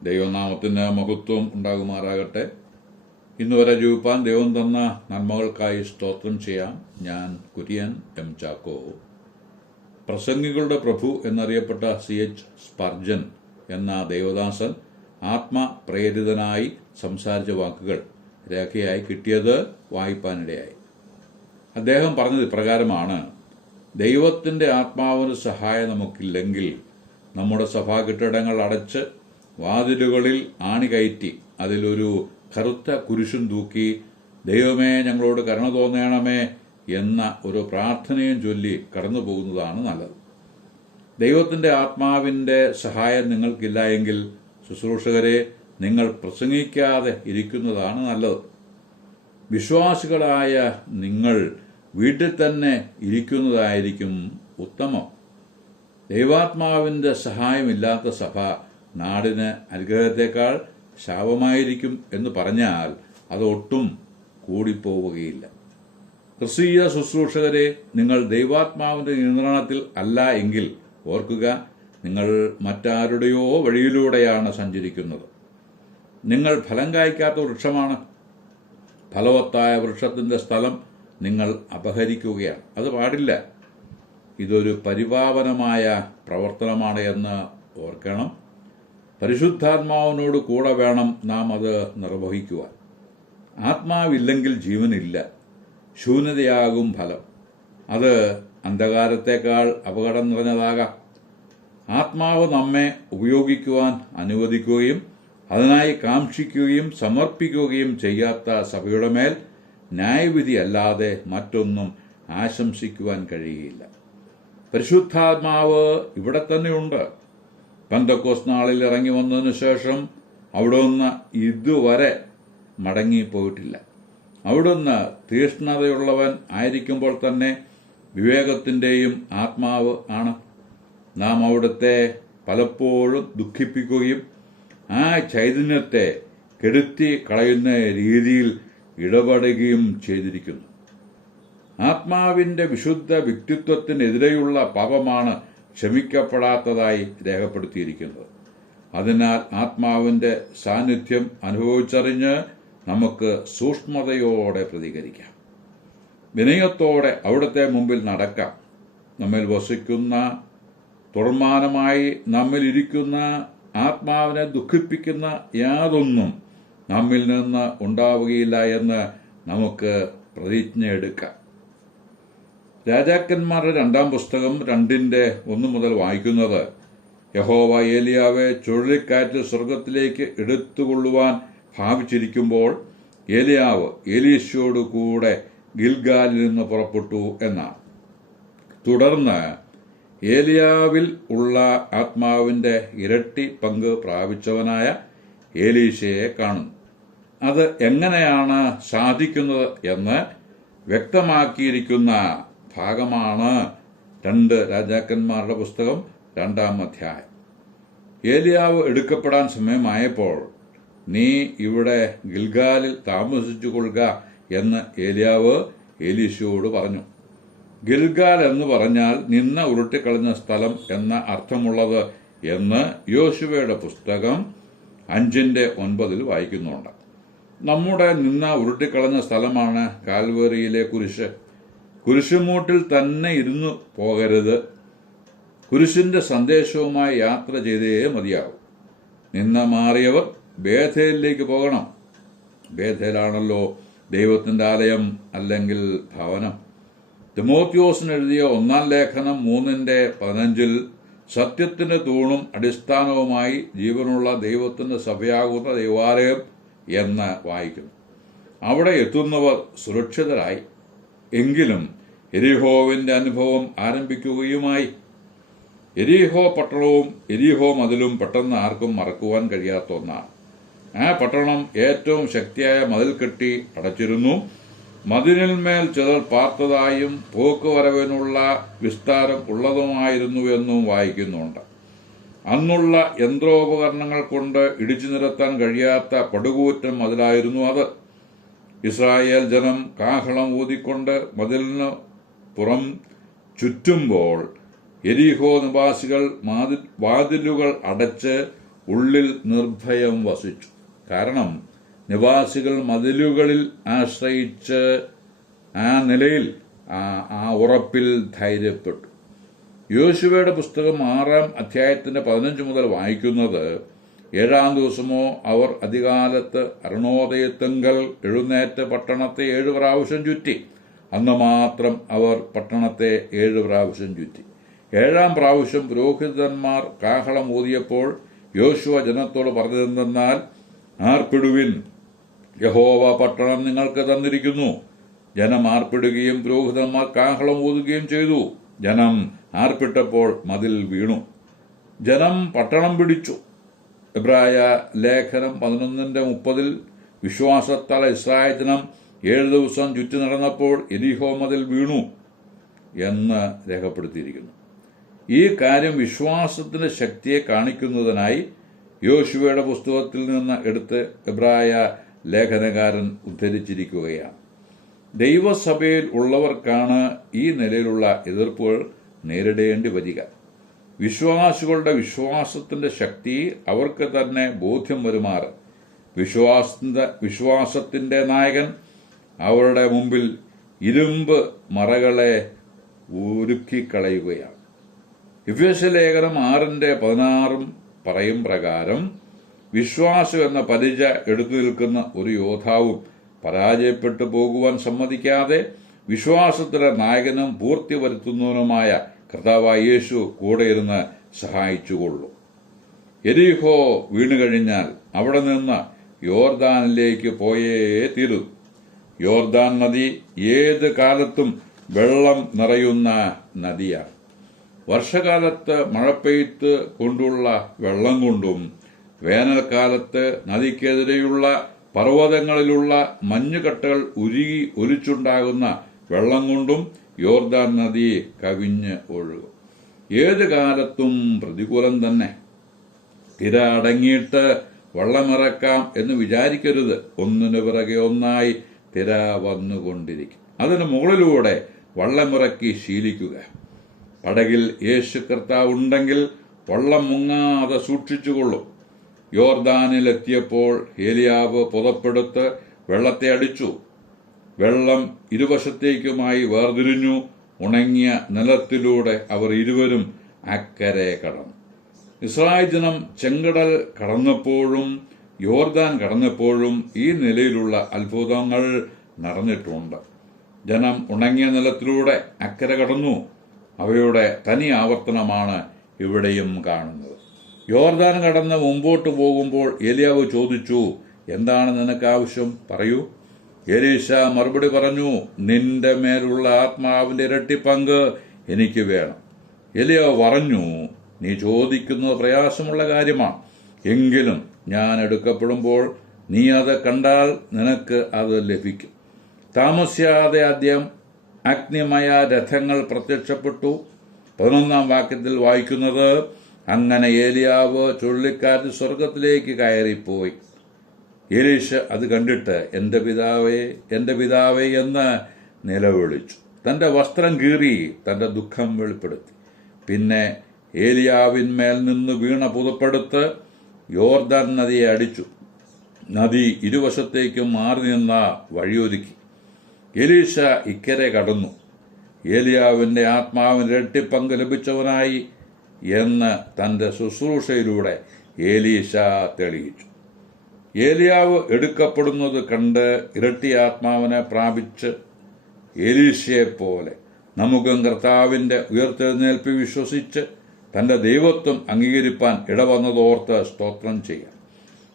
ദൈവനാമത്തിന് മഹത്വം ഉണ്ടാകുമാറാകട്ടെ. ഇന്നുവരെ ജീവിപ്പാൻ ദൈവം തന്ന നന്മകൾക്കായി സ്തോത്രം ചെയ്യാം. ഞാൻ കുര്യൻ എം ചാക്കോ. പ്രസംഗികളുടെ പ്രഭു എന്നറിയപ്പെട്ട CH സ്പർജൻ എന്ന ദൈവദാസൻ ആത്മപ്രേരിതനായി സംസാരിച്ച വാക്കുകൾ രേഖയായി കിട്ടിയത് വായിപ്പാനിടയായി. അദ്ദേഹം പറഞ്ഞത് ഇപ്രകാരമാണ്: ദൈവത്തിൻ്റെ ആത്മാവിന് സഹായം നമുക്കില്ലെങ്കിൽ നമ്മുടെ സഭാ കെട്ടിടങ്ങൾ അടച്ച് വാതിലുകളിൽ ആണി കയറ്റി അതിലൊരു കറുത്ത കുരിശും തൂക്കി ദൈവമേ ഞങ്ങളോട് കരുണ തോന്നണമേ എന്ന ഒരു പ്രാർത്ഥനയും ചൊല്ലി കടന്നു പോകുന്നതാണ് നല്ലത്. ദൈവത്തിൻ്റെ ആത്മാവിൻ്റെ സഹായം നിങ്ങൾക്കില്ല എങ്കിൽ ശുശ്രൂഷകരെ നിങ്ങൾ പ്രസംഗിക്കാതെ ഇരിക്കുന്നതാണ് നല്ലത്. വിശ്വാസികളായ നിങ്ങൾ വീട്ടിൽ തന്നെ ഇരിക്കുന്നതായിരിക്കും ഉത്തമം. ദൈവാത്മാവിൻ്റെ സഹായമില്ലാത്ത സഭ നാടിന് അനുഗ്രഹത്തേക്കാൾ ശാപമായിരിക്കും എന്ന് പറഞ്ഞാൽ അതൊട്ടും കൂടിപ്പോവുകയില്ല. ക്രിസ്തീയ ശുശ്രൂഷകരെ, നിങ്ങൾ ദൈവാത്മാവിൻ്റെ നിയന്ത്രണത്തിൽ അല്ല എങ്കിൽ ഓർക്കുക, നിങ്ങൾ മറ്റാരുടെയോ വഴിയിലൂടെയാണ് സഞ്ചരിക്കുന്നത്. നിങ്ങൾ ഫലം കായ്ക്കാത്ത വൃക്ഷമാണ്. ഫലവത്തായ വൃക്ഷത്തിൻ്റെ സ്ഥലം നിങ്ങൾ അപഹരിക്കുകയാണ്. അത് പാടില്ല. ഇതൊരു പരിപാവനമായ പ്രവർത്തനമാണ് എന്ന് ഓർക്കണം. പരിശുദ്ധാത്മാവിനോട് കൂടെ വേണം നാം അത് നിർവഹിക്കുവാൻ. ആത്മാവില്ലെങ്കിൽ ജീവനില്ല. ശൂന്യതയാകും ഫലം. അത് അന്ധകാരത്തേക്കാൾ അപകടം നിറഞ്ഞതാകാം. ആത്മാവ് നമ്മെ ഉപയോഗിക്കുവാൻ അനുവദിക്കുകയും അതിനായി കാക്ഷിക്കുകയും സമർപ്പിക്കുകയും ചെയ്യാത്ത സഭയുടെ മേൽ ന്യായവിധി അല്ലാതെ മറ്റൊന്നും ആശംസിക്കുവാൻ കഴിയില്ല. പരിശുദ്ധാത്മാവ് ഇവിടെ തന്നെയുണ്ട്. പെന്തക്കോസ്ത് നാളിൽ ഇറങ്ങി വന്നതിനു ശേഷം അവിടുന്ന് ഇതുവരെ മടങ്ങിപ്പോയിട്ടില്ല. അവിടുന്ന് തീഷ്ണതയുള്ളവൻ ആയിരിക്കുമ്പോൾ തന്നെ വിവേകത്തിൻ്റെയും ആത്മാവ് ആണ്. നാം അവിടുത്തെ പലപ്പോഴും ദുഃഖിപ്പിക്കുകയും ആ ചൈതന്യത്തെ കെടുത്തി കളയുന്ന രീതിയിൽ ഇടപെടുകയും ചെയ്തിരിക്കുന്നു. ആത്മാവിൻ്റെ വിശുദ്ധ വ്യക്തിത്വത്തിനെതിരെയുള്ള പാപമാണ് ക്ഷമിക്കപ്പെടാത്തതായി രേഖപ്പെടുത്തിയിരിക്കുന്നത്. അതിനാൽ ആത്മാവിൻ്റെ സാന്നിധ്യം അനുഭവിച്ചറിഞ്ഞ് നമുക്ക് സൂക്ഷ്മതയോടെ പ്രതികരിക്കാം. വിനയത്തോടെ അവിടുത്തെ മുമ്പിൽ നടക്കാം. നമ്മിൽ വസിക്കുന്ന, തുറമാനമായി നമ്മിൽ ഇരിക്കുന്ന ആത്മാവിനെ ദുഃഖിപ്പിക്കുന്ന യാതൊന്നും നമ്മിൽ നിന്ന് ഉണ്ടാവുകയില്ല എന്ന് നമുക്ക് പ്രതിജ്ഞ എടുക്കാം. രാജാക്കന്മാരുടെ 2-ാം പുസ്തകം 2:1 മുതൽ വായിക്കുന്നത്: യഹോവ ഏലിയാവെ ചുഴലിക്കാറ്റ് സ്വർഗത്തിലേക്ക് എടുത്തുകൊള്ളുവാൻ ഭാവിച്ചിരിക്കുമ്പോൾ ഏലിയാവ് എലീശയോട് കൂടെ ഗിൽഗാലിൽ നിന്ന് പുറപ്പെട്ടു എന്നാണ്. തുടർന്ന് ഏലിയാവിൽ ഉള്ള ആത്മാവിൻ്റെ ഇരട്ടി പങ്ക് പ്രാപിച്ചവനായ എലീശയെ കാണുന്നു. അത് എങ്ങനെയാണ് സാധിക്കുന്നത് എന്ന് വ്യക്തമാക്കിയിരിക്കുന്ന ഭാഗമാണ് 2 രാജാക്കന്മാരുടെ പുസ്തകം 2-ാം അധ്യായം. ഏലിയാവ് എടുക്കപ്പെടാൻ സമയമായപ്പോൾ നീ ഇവിടെ ഗിൽഗാലിൽ താമസിച്ചു കൊള്ളുക എന്ന് ഏലിയാവ് എലീശയോട് പറഞ്ഞു. ഗിൽഗാൽ എന്ന് പറഞ്ഞാൽ നിന്ന ഉരുട്ടിക്കളഞ്ഞ സ്ഥലം എന്ന അർത്ഥമുള്ളത് എന്ന് യോശുവയുടെ പുസ്തകം 5:9 വായിക്കുന്നുണ്ട്. നമ്മുടെ നിന്ന ഉരുട്ടിക്കളഞ്ഞ സ്ഥലമാണ് കാൽവറിയിലെ കുരിശ്. കുരിശുമൂട്ടിൽ തന്നെ ഇരുന്നു പോകരുത്. കുരിശിന്റെ സന്ദേശവുമായി യാത്ര ചെയ്തേ മതിയാവും. നിന്ന മാറിയവർ ബേഥേലിലേക്ക് പോകണം. ബേഥേലാണല്ലോ ദൈവത്തിൻ്റെ ആലയം അല്ലെങ്കിൽ ഭവനം. തിമോത്തിയോസിന് എഴുതിയ 1-ാം ലേഖനം 3:15 സത്യത്തിന്റെ തൂണും അടിസ്ഥാനവുമായി ജീവനുള്ള ദൈവത്തിന്റെ സഭയാകുന്ന ദൈവാലയം എന്ന് വായിക്കുന്നു. അവിടെ എത്തുന്നവർ സുരക്ഷിതരായി. എങ്കിലും എരിഹോവിൻ്റെ അനുഭവം ആരംഭിക്കുകയുമായി. എരിഹോ പട്ടണവും എരിഹോ മതിലും പെട്ടെന്ന് ആർക്കും മറക്കുവാൻ കഴിയാത്ത ഒന്നാണ്. ആ പട്ടണം ഏറ്റവും ശക്തിയായ മതിൽ കെട്ടി അടച്ചിരുന്നു. മതിലിന്മേൽ ചിലർ പാർത്തതായും പോക്കുവരവിനുള്ള വിസ്താരം ഉള്ളതുമായിരുന്നുവെന്നും വായിക്കുന്നുണ്ട്. അന്നുള്ള യന്ത്രോപകരണങ്ങൾ കൊണ്ട് ഇടിച്ചു നിരത്താൻ കഴിയാത്ത പടുകൂറ്റൻ മതിലായിരുന്നു അത്. ഇസ്രായേൽ ജനം കാഹളം ഊതിക്കൊണ്ട് മതിലിന് പുറം ചുറ്റുമ്പോൾ എരിഹോ നിവാസികൾ വാതിലുകൾ അടച്ച് ഉള്ളിൽ നിർഭയം വസിച്ചു. കാരണം നിവാസികൾ മതിലുകളിൽ ആശ്രയിച്ച് ആ നിലയിൽ ആ ഉറപ്പിൽ ധൈര്യപ്പെട്ടു. യോശുവയുടെ പുസ്തകം 6-ാം അധ്യായത്തിന്റെ 15 മുതൽ വായിക്കുന്നത്, 7-ാം ദിവസമോ അവർ അതികാലത്ത് അരുണോദയത്തിങ്കൽ എഴുന്നേറ്റ് പട്ടണത്തെ 7 പ്രാവശ്യം ചുറ്റി. അന്ന് മാത്രം അവർ പട്ടണത്തെ 7 പ്രാവശ്യം ചുറ്റി. 7-ാം പ്രാവശ്യം പുരോഹിതന്മാർ കാഹളം ഊതിയപ്പോൾ യോശുവ ജനത്തോട് പറഞ്ഞതെന്തെന്നാൽ, ആർപ്പിടുവിൻ, യഹോവ പട്ടണം നിങ്ങൾക്ക് തന്നിരിക്കുന്നു. ജനം ആർപ്പിടുകയും പുരോഹിതന്മാർ കാഹളം ഊതുകയും ചെയ്തു. ജനം ആർപ്പിട്ടപ്പോൾ മതിൽ വീണു, ജനം പട്ടണം പിടിച്ചു. എബ്രായ ലേഖനം 11:30 വിശ്വാസത്താൽ ഇസ്രായേൽ ജനം 7 ദിവസം ചുറ്റി നടന്നപ്പോൾ എരിഹോ മതിൽ വീണു എന്ന് രേഖപ്പെടുത്തിയിരിക്കുന്നു. ഈ കാര്യം വിശ്വാസത്തിന്റെ ശക്തിയെ കാണിക്കുന്നതിനായി യോശുവയുടെ പുസ്തകത്തിൽ നിന്ന് എടുത്ത് എബ്രായ ലേഖനകാരൻ ഉദ്ധരിച്ചിരിക്കുകയാണ്. ദൈവസഭയിൽ ഉള്ളവർക്കാണ് ഈ നിലയിലുള്ള എതിർപ്പുകൾ നേരിടേണ്ടി വരിക. വിശ്വാസികളുടെ വിശ്വാസത്തിന്റെ ശക്തി അവർക്ക് തന്നെ ബോധ്യം വരുമാറ് വിശ്വാസത്തിന്റെ നായകൻ അവരുടെ മുമ്പിൽ ഇരുമ്പ് മറകളെ ഉരുക്കിക്കളയുകയാണ്. എഫേസ്യലേഖനം 6:16 പറയും പ്രകാരം വിശ്വാസം എന്ന പരിച എടുത്തു നിൽക്കുന്ന ഒരു യോദ്ധാവും പരാജയപ്പെട്ടു പോകുവാൻ സമ്മതിക്കാതെ വിശ്വാസത്തിലെ നായകനും പൂർത്തി വരുത്തുന്നവനുമായ കർത്താവായ യേശു കൂടെ ഇരുന്ന് സഹായിച്ചുകൊള്ളും. എരിഹോ വീണുകഴിഞ്ഞാൽ അവിടെ നിന്ന് യോർദാനിലേക്ക് പോയേ തീരൂ. യോർദാൻ നദി ഏത് കാലത്തും വെള്ളം നിറയുന്ന നദിയാണ്. വർഷകാലത്ത് മഴ പെയ്ത്ത് കൊണ്ടുള്ള വെള്ളം കൊണ്ടും വേനൽക്കാലത്ത് നദിക്കെതിരെയുള്ള പർവ്വതങ്ങളിലുള്ള മഞ്ഞുകട്ടകൾ ഉരുകി ഒലിച്ചുണ്ടാകുന്ന വെള്ളം കൊണ്ടും യോർദാൻ നദി കവിഞ്ഞ് ഒഴുകും. ഏത് കാലത്തും പ്രതികൂലം തന്നെ. തിര അടങ്ങിയിട്ട് വള്ളമിറക്കാം എന്ന് വിചാരിക്കരുത്. ഒന്നിനു പിറകെ ഒന്നായി തിര വന്നുകൊണ്ടിരിക്കും. അതിന് മുകളിലൂടെ വള്ളമിറക്കി ശീലിക്കുക. പടകിൽ യേശു കർത്താവ് ഉണ്ടെങ്കിൽ വള്ളം മുങ്ങാതെ സൂക്ഷിച്ചുകൊള്ളും. യോർദാനിലെത്തിയപ്പോൾ ഏലിയാവ് പുതപ്പെടുത്ത് വെള്ളത്തെ അടിച്ചു. വെള്ളം ഇരുവശത്തേക്കുമായി വേർതിരിഞ്ഞു. ഉണങ്ങിയ നിലത്തിലൂടെ അവർ ഇരുവരും അക്കരെ കടന്നു. ഇസ്രായേൽ ജനം ചെങ്കടൽ കടന്നപ്പോഴും യോർദാൻ കടന്നപ്പോഴും ഈ നിലയിലുള്ള അത്ഭുതങ്ങൾ നടന്നിട്ടുണ്ട്. ജനം ഉണങ്ങിയ നിലത്തിലൂടെ അക്കരെ കടന്നു. അവയുടെ തനി ആവർത്തനമാണ് ഇവിടെയും കാണുന്നത്. യോർദാൻ കടന്ന് മുമ്പോട്ട് പോകുമ്പോൾ ഏലിയാവ് ചോദിച്ചു, എന്താണ് നിനക്ക് ആവശ്യം? പറയൂ. എലീശ മറുപടി പറഞ്ഞു, നിന്റെ മേലുള്ള ആത്മാവിന്റെ ഇരട്ടി പങ്ക് എനിക്ക് വേണം. ഏലിയാവ് പറഞ്ഞു, നീ ചോദിക്കുന്നത് പ്രയാസമുള്ള കാര്യമാണ്. എങ്കിലും ഞാൻ എടുക്കപ്പെടുമ്പോൾ നീ അത് കണ്ടാൽ നിനക്ക് അത് ലഭിക്കും. താമസിയാതെ ആദ്യം അഗ്നിമയ രഥങ്ങൾ പ്രത്യക്ഷപ്പെട്ടു. 11-ാം വാക്യത്തിൽ വായിക്കുന്നത്, അങ്ങനെ ഏലിയാവ് ചുഴലിക്കാറ്റ് സ്വർഗത്തിലേക്ക് കയറിപ്പോയി. എലീശ അത് കണ്ടിട്ട് എന്റെ പിതാവേ, എന്റെ പിതാവേ എന്ന് നിലവിളിച്ചു. തന്റെ വസ്ത്രം കീറി തന്റെ ദുഃഖം വെളിപ്പെടുത്തി. പിന്നെ ഏലിയാവിന്മേൽ നിന്ന് വീണ പുതപ്പെടുത്ത് യോർദാൻ നദിയെ അടിച്ചു. നദി ഇരുവശത്തേക്കും മാറി നിന്ന വഴിയൊരുക്കി. എലീശ ഇക്കരെ കടന്നു. ഏലിയാവിന്റെ ആത്മാവിന് ഇരട്ടിപ്പങ്ക് ലഭിച്ചവനായി എന്ന് തന്റെ ശുശ്രൂഷയിലൂടെ ഏലീശ തെളിയിച്ചു. ഏലിയാവ് എടുക്കപ്പെടുന്നത് കണ്ട് ഇരട്ടി ആത്മാവിനെ പ്രാപിച്ച് എലീശയെപ്പോലെ നമുക്കും കർത്താവിന്റെ ഉയർത്തെഴുന്നേൽപ്പ് വിശ്വസിച്ച് തന്റെ ദൈവത്വം അംഗീകരിപ്പാൻ ഇടവന്നതോർത്ത് സ്തോത്രം ചെയ്യാം.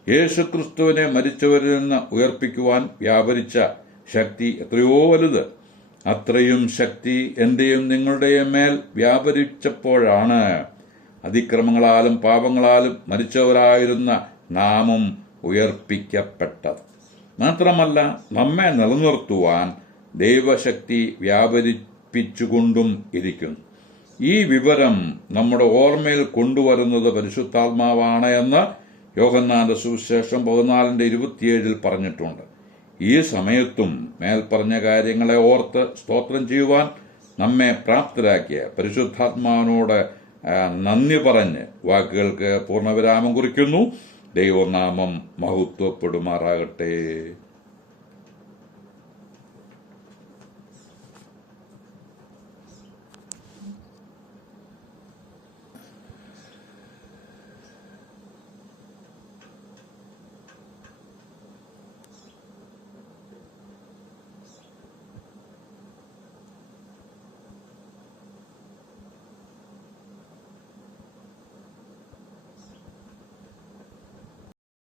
യേശുക്രിസ്തുവിനെ മരിച്ചവരിൽ നിന്ന് ഉയർപ്പിക്കുവാൻ വ്യാപരിച്ച ശക്തി എത്രയോ വലുത്. അത്രയും ശക്തി എന്റെയും നിങ്ങളുടെയും മേൽ വ്യാപരിച്ചപ്പോഴാണ് അതിക്രമങ്ങളാലും പാപങ്ങളാലും മരിച്ചവരായിരുന്ന നാമും ഉയർപ്പിക്കപ്പെട്ടത്. മാത്രമല്ല, നമ്മെ നിലനിർത്തുവാൻ ദൈവശക്തി വ്യാപരിപ്പിച്ചുകൊണ്ടും ഇരിക്കുന്നു. ഈ വിവരം നമ്മുടെ ഓർമ്മയിൽ കൊണ്ടുവരുന്നത് പരിശുദ്ധാത്മാവാണ് എന്ന് യോഹന്നാന്റെ സുവിശേഷം 14:27 പറഞ്ഞിട്ടുണ്ട്. ഈ സമയത്തും മേൽപ്പറഞ്ഞ കാര്യങ്ങളെ ഓർത്ത് സ്തോത്രം ചെയ്യുവാൻ നമ്മെ പ്രാപ്തരാക്കിയ പരിശുദ്ധാത്മാവിനോട് നന്ദി പറഞ്ഞ് വാക്കുകൾക്ക് പൂർണ്ണവിരാമം കുറിക്കുന്നു. ദൈവനാമം മഹത്വപ്പെടുമാറാകട്ടെ.